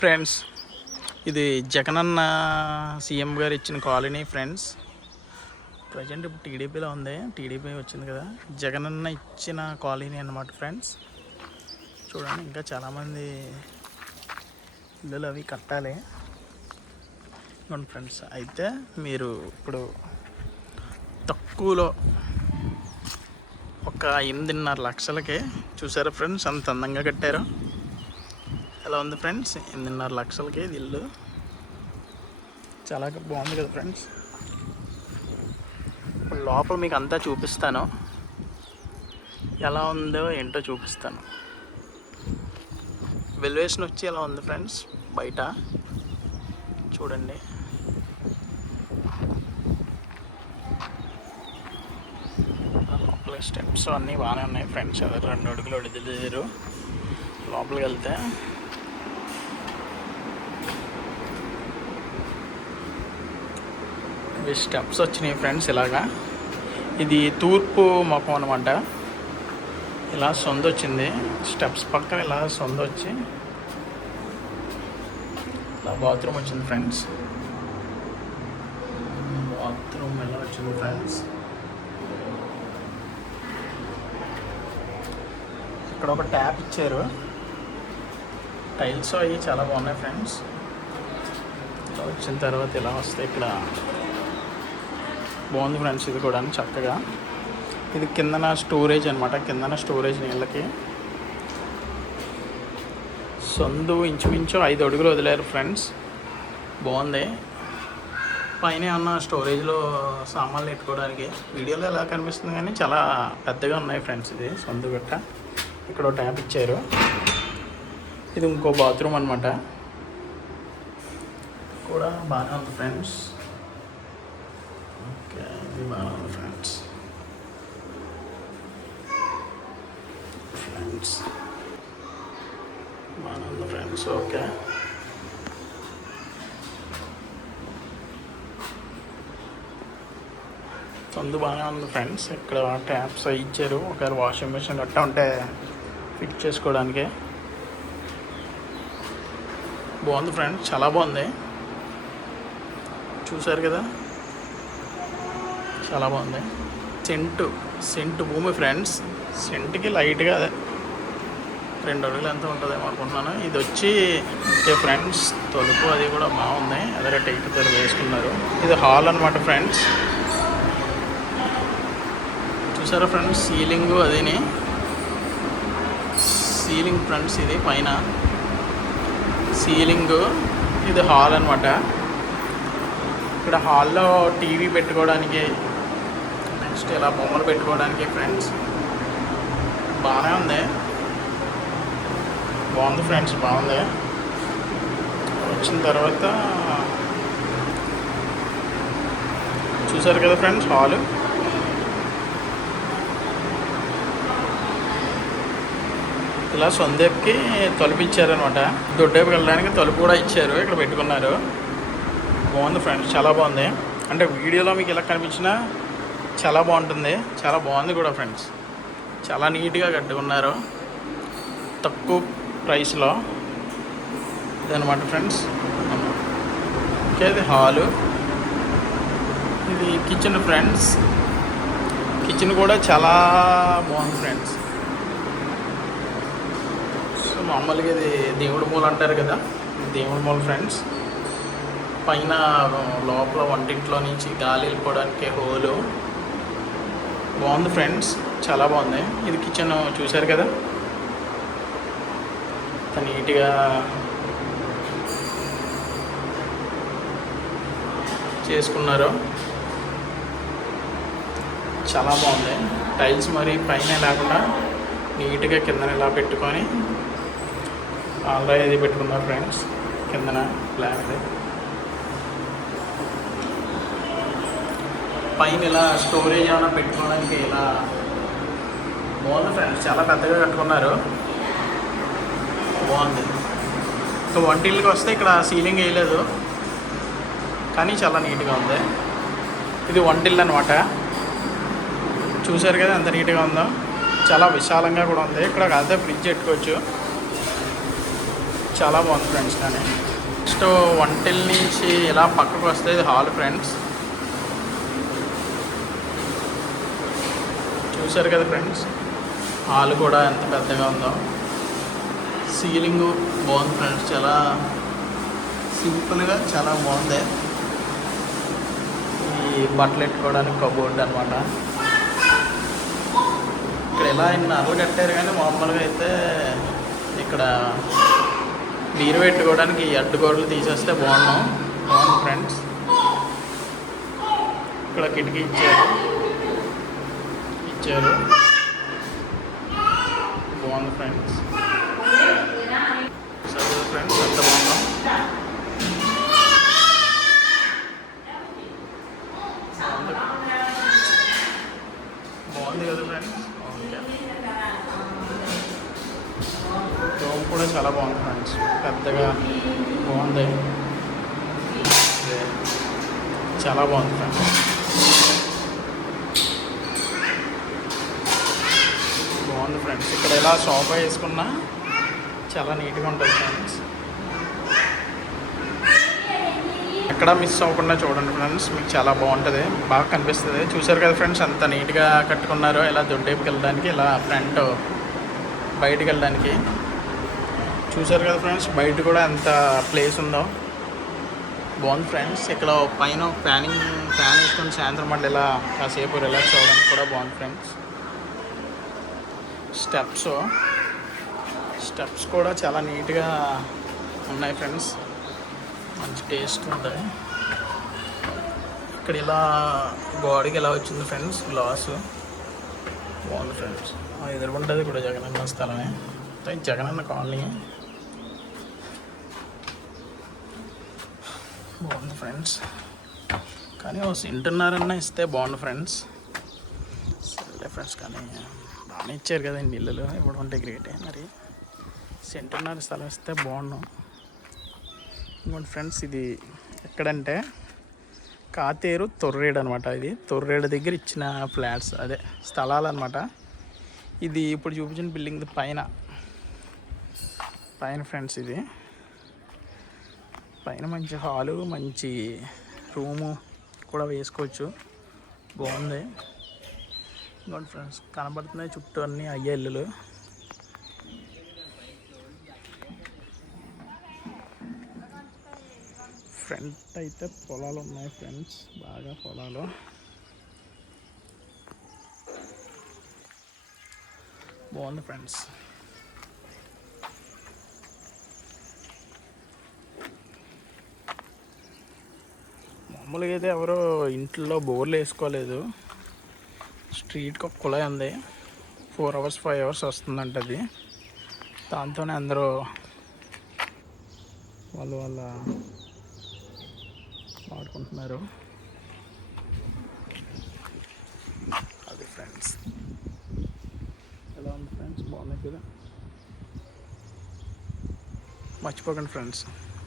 Friends, ఇది Jagananna CM గారు ఇచ్చిన కాలనీ ఫ్రెండ్స్. ప్రజెంట్ ఇప్పుడు టీడీపీలో ఉంది, టీడీపీ వచ్చింది కదా. జగనన్న ఇచ్చిన కాలనీ అన్నమాట ఫ్రెండ్స్. చూడండి, ఇంకా చాలామంది ఇల్లులు అవి కట్టాలి. ఫ్రెండ్స్, అయితే మీరు ఇప్పుడు తక్కువలో ఒక 8.5 లక్షలకి చూసారా ఫ్రెండ్స్, అంత అందంగా కట్టారు. ఎలా ఉంది ఫ్రెండ్స్? 8.5 లక్షలకి ఇది ఇల్లు చాలా బాగుంది కదా ఫ్రెండ్స్. ఇప్పుడు లోపల మీకు అంతా చూపిస్తాను, ఎలా ఉందో ఏంటో చూపిస్తాను. వెల్యువేషన్ వచ్చి ఎలా ఉంది ఫ్రెండ్స్ బయట చూడండి. లోపల స్టెప్స్ అన్నీ బాగానే ఉన్నాయి ఫ్రెండ్స్. అదే 2 అడుగులు వదిలేరు. లోపలికి వెళ్తే స్టెప్స్ వచ్చినాయి ఫ్రెండ్స్. ఇలాగా ఇది తూర్పు ముఖం అనమాట. ఇలా సొంత వచ్చింది, స్టెప్స్ పక్కన ఇలా సొంత వచ్చి ఇలా బాత్రూమ్ వచ్చింది ఫ్రెండ్స్. బాత్రూమ్ ఎలా వచ్చింది ఫ్రెండ్స్. ఇక్కడ ఒక ట్యాప్ ఇచ్చారు. టైల్స్ అవి చాలా బాగున్నాయి ఫ్రెండ్స్. ఇలా వచ్చిన తర్వాత ఇలా వస్తే ఇక్కడ బాగుంది ఫ్రెండ్స్. ఇది కూడా చక్కగా, ఇది కిందన స్టోరేజ్ అనమాట. కిందన స్టోరేజ్ నీళ్ళకి సొందు ఇంచుమించు 5 అడుగులు వదిలేరు ఫ్రెండ్స్. బాగుంది. పైన ఏమన్నా స్టోరేజ్లో సామాన్లు పెట్టుకోవడానికి. వీడియోలో ఎలా కనిపిస్తుంది కానీ చాలా పెద్దగా ఉన్నాయి ఫ్రెండ్స్. ఇది సొందు గట్ట. ఇక్కడ ట్యాప్ ఇచ్చారు. ఇది ఇంకో బాత్రూమ్ అనమాట. కూడా బాగానే ఉంది ఫ్రెండ్స్. ఓకే, ఇది బాగానే ఉంది ఫ్రెండ్స్. బాగానే ఉంది ఫ్రెండ్స్. ఓకే, సందు బాగానే ఉంది ఫ్రెండ్స్. ఇక్కడ ట్యాప్స్ ఇచ్చారు. ఒకవేళ వాషింగ్ మిషన్ గట్టా ఉంటే ఫిట్ చేసుకోవడానికి. బాగుంది ఫ్రెండ్స్, చాలా బాగుంది. చూసారు కదా, చాలా బాగుంది. సెంటు భూమి ఫ్రెండ్స్. సెంటుకి లైట్గా అదే 2 అడుగులు ఎంత ఉంటుందేమో అనుకుంటున్నాను. ఇది వచ్చి ఓకే ఫ్రెండ్స్. తలుపు అది కూడా బాగుంది. అదే టైట్ తలుపు వేసుకున్నారు. ఇది హాల్ అనమాట ఫ్రెండ్స్. చూసారా ఫ్రెండ్స్, సీలింగు అదిని సీలింగ్ ఫ్రెండ్స్. ఇది పైన సీలింగు. ఇది హాల్ అనమాట. ఇక్కడ హాల్లో టీవీ పెట్టుకోవడానికి, నెక్స్ట్ ఇలా బొమ్మలు పెట్టుకోవడానికి ఫ్రెండ్స్. బాగానే ఉంది, బాగుంది ఫ్రెండ్స్, బాగుంది. వచ్చిన తర్వాత చూసారు కదా ఫ్రెండ్స్, హాలు ఇలా సొందేపుకి తలుపు ఇచ్చారనమాట. దొడ్డేపుకి వెళ్ళడానికి తలుపు కూడా ఇచ్చారు. ఇక్కడ పెట్టుకున్నారు. బాగుంది ఫ్రెండ్స్, చాలా బాగుంది. అంటే వీడియోలో మీకు ఇలా కనిపించినా చాలా బాగుంటుంది. చాలా బాగుంది కూడా ఫ్రెండ్స్. చాలా నీట్గా కట్టుకున్నారు, తక్కువ ప్రైస్లో. ఇదనమాట ఫ్రెండ్స్. ఓకే, ఇది హాలు. ఇది కిచెన్ ఫ్రెండ్స్. కిచెన్ కూడా చాలా బాగుంది ఫ్రెండ్స్. సో మామూలుగా ఇది దేవుడి మూల అంటారు కదా, దేవుడి మూల ఫ్రెండ్స్. పైన లోపల వంటింట్లో నుంచి గాలి వెళ్ళిపోవడానికి హోలు. బాగుంది ఫ్రెండ్స్, చాలా బాగుంది. ఇది కిచెన్ చూశారు కదా, నీట్గా చేసుకున్నారు. చాలా బాగుంది. టైల్స్ మరి పైన లేకుండా నీట్గా కిందన ఇలా పెట్టుకొని ఆల్రెడీ ఇది పెట్టుకున్నారు ఫ్రెండ్స్. కిందన బ్లాక్ది, పైన ఇలా స్టోరేజ్ ఏమైనా పెట్టుకోవడానికి ఇలా బాగుంది ఫ్రెండ్స్. చాలా పెద్దగా కట్టుకున్నారు, బాగుంది. ఇంకా వంటిల్కి వస్తే ఇక్కడ సీలింగ్ వేయలేదు కానీ చాలా నీట్గా ఉంది. ఇది వంటిల్లు అనమాట. చూసారు కదా ఎంత నీట్గా ఉందో. చాలా విశాలంగా కూడా ఉంది. ఇక్కడ కాకపోతే ఫ్రిడ్జ్ పెట్టుకోవచ్చు. చాలా బాగుంది ఫ్రెండ్స్. కానీ నెక్స్ట్ వంటిల్ నుంచి ఇలా పక్కకు వస్తే ఇది హాల్ ఫ్రెండ్స్. చూసారు కదా ఫ్రెండ్స్, హాల్ కూడా ఎంత పెద్దగా ఉందో. సీలింగ్ బాగుంది ఫ్రెండ్స్, చాలా సింపుల్గా చాలా బాగుంది. ఈ బట్టలు పెట్టుకోవడానికి కబోర్డ్ అనమాట. ఇక్కడ ఎలా ఇన్ని అరలు కట్టారు, కానీ మామూలుగా అయితే ఇక్కడ నీరు పెట్టుకోవడానికి ఈ అడ్డుగోడలు తీసేస్తే బాగుంది ఫ్రెండ్స్. ఇక్కడ కిటికీ ఇచ్చారు బాగుంది ఫ్రెండ్స్. సరే ఫ్రెండ్స్, ఎంత బాగుందో. బాగుంది కదా ఫ్రెండ్స్. ఓకే, రూమ్ కూడా చాలా బాగుంది ఫ్రెండ్స్, పెద్దగా బాగుంది. చాలా బాగుంది ఫ్రెండ్స్. బాగుంది ఫ్రెండ్స్. ఇక్కడ ఇలా సోఫా వేసుకున్నా చాలా నీట్గా ఉంటుంది ఫ్రెండ్స్. ఎక్కడ మిస్ అవ్వకుండా చూడండి ఫ్రెండ్స్, మీకు చాలా బాగుంటుంది, బాగా కనిపిస్తుంది. చూసారు కదా ఫ్రెండ్స్, అంత నీట్గా కట్టుకున్నారో. ఇలా దొడ్డేపుకి వెళ్ళడానికి, ఇలా ఫ్రంట్ బయటికి వెళ్ళడానికి. చూసారు కదా ఫ్రెండ్స్, బయట కూడా ఎంత ప్లేస్ ఉందో. బాగుంది ఫ్రెండ్స్. ఇక్కడ పైన ఫ్యాన్ వేసుకొని సాయంత్రం మళ్ళీ ఇలా కాసేపు రిలాక్స్ అవ్వడానికి కూడా బాగుంది ఫ్రెండ్స్. స్టెప్స్ కూడా చాలా నీట్గా ఉన్నాయి ఫ్రెండ్స్, మంచి టేస్ట్ ఉంటుంది. ఇక్కడ ఇలా గోడకి ఎలా వచ్చింది ఫ్రెండ్స్ గ్లాసు, బాగుంది ఫ్రెండ్స్. ఎదురుకుంటుంది కూడా జగనన్న స్థలమే, జగనన్న కాలనీ. బాగుంది ఫ్రెండ్స్. కానీ ఓ సెంటున్నరన్నా ఇస్తే బాగుంది ఫ్రెండ్స్. సరే ఫ్రెండ్స్, కానీ బాగానే ఇచ్చారు కదండి ఇల్లులు, ఇప్పుడు ఉంటే గ్రేటే. మరి సెంటున్నర స్థలం ఇస్తే బాగున్నాం. ఇంకోటి ఫ్రెండ్స్, ఇది ఎక్కడంటే కాతేరు తొర్రేడు అనమాట. ఇది తొర్రేడు దగ్గర ఇచ్చిన ఫ్లాట్స్, అదే స్థలాలు అనమాట. ఇది ఇప్పుడు చూపించిన బిల్డింగ్ పైన ఫ్రెండ్స్. ఇది పైన మంచి హాలు, మంచి రూము కూడా వేసుకోవచ్చు, బాగుంది. ఇంకోటి ఫ్రెండ్స్, కనబడుతున్నాయి చుట్టూ అన్నీ అయ్యే ఇల్లులు. ఫ్రంట్ అయితే పొలాలు ఉన్నాయి ఫ్రెండ్స్, బాగా పొలాలు. బాగుంది ఫ్రెండ్స్. మామూలుగా అయితే ఎవరో ఇంట్లో బోర్లు వేసుకోలేదు. స్ట్రీట్కి ఒక కుళాయి ఉంది, 4 hours 5 hours వస్తుందంట అది. దాంతోనే అందరూ వాళ్ళ వాడుకుంటున్నారు. అది ఫ్రెండ్స్, ఎలా ఉంది ఫ్రెండ్స్, బాగున్నాయి కదా. మర్చిపోకండి ఫ్రెండ్స్,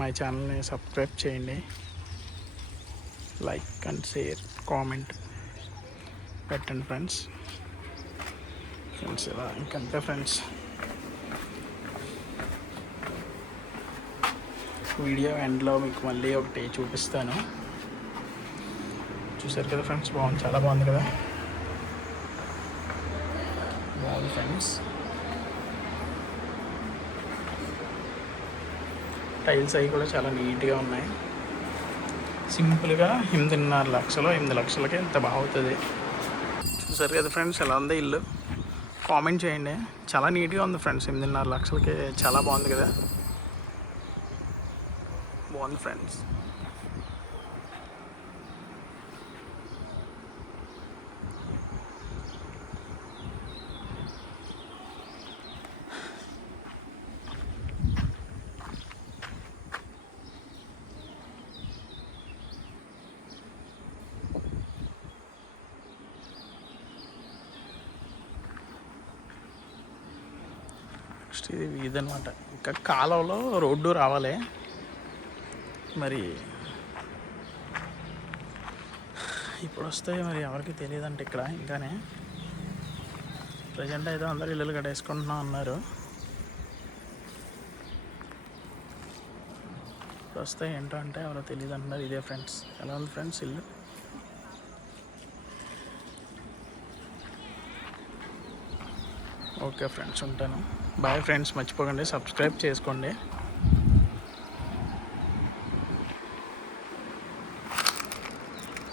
మా ఛానల్ని సబ్స్క్రైబ్ చేయండి, లైక్ అండ్ షేర్ కామెంట్ పెట్టండి ఫ్రెండ్స్. ఇలా ఇంకంతే ఫ్రెండ్స్. వీడియో ఎండ్లో మీకు మళ్ళీ ఒకటి చూపిస్తాను. చూసారు కదా ఫ్రెండ్స్, బాగుంది, చాలా బాగుంది కదా. బాగుంది ఫ్రెండ్స్. టైల్స్ అవి కూడా చాలా నీట్గా ఉన్నాయి. సింపుల్గా 8.5 లక్షలు 8 లక్షలకి ఎంత బాగుతుంది. చూసారు కదా ఫ్రెండ్స్, ఎలా ఉంది ఇల్లు, కామెంట్ చేయండి. చాలా నీట్గా ఉంది ఫ్రెండ్స్, 8.5 లక్షలకి చాలా బాగుంది కదా. బాగుంది ఫ్రెండ్స్. నెక్స్ట్ ఇది వీధి అనమాట. ఇంకా కాలంలో రోడ్డు రావాలి, మరి ఇప్పుడు వస్తే మరి ఎవరికి తెలియదంటే ఇక్కడ. ఇంకానే ప్రజెంట్ అయితే అందరూ ఇల్లులు కట్టేసుకుంటున్నాం అన్నారు. వస్తే ఏంటో అంటే ఎవరో తెలియదు అంటున్నారు. ఇదే ఫ్రెండ్స్, ఎలా ఉంది ఫ్రెండ్స్ ఇల్లు? ఓకే ఫ్రెండ్స్, ఉంటాను. బాయ్ ఫ్రెండ్స్, మర్చిపోకండి సబ్స్క్రైబ్ చేసుకోండి.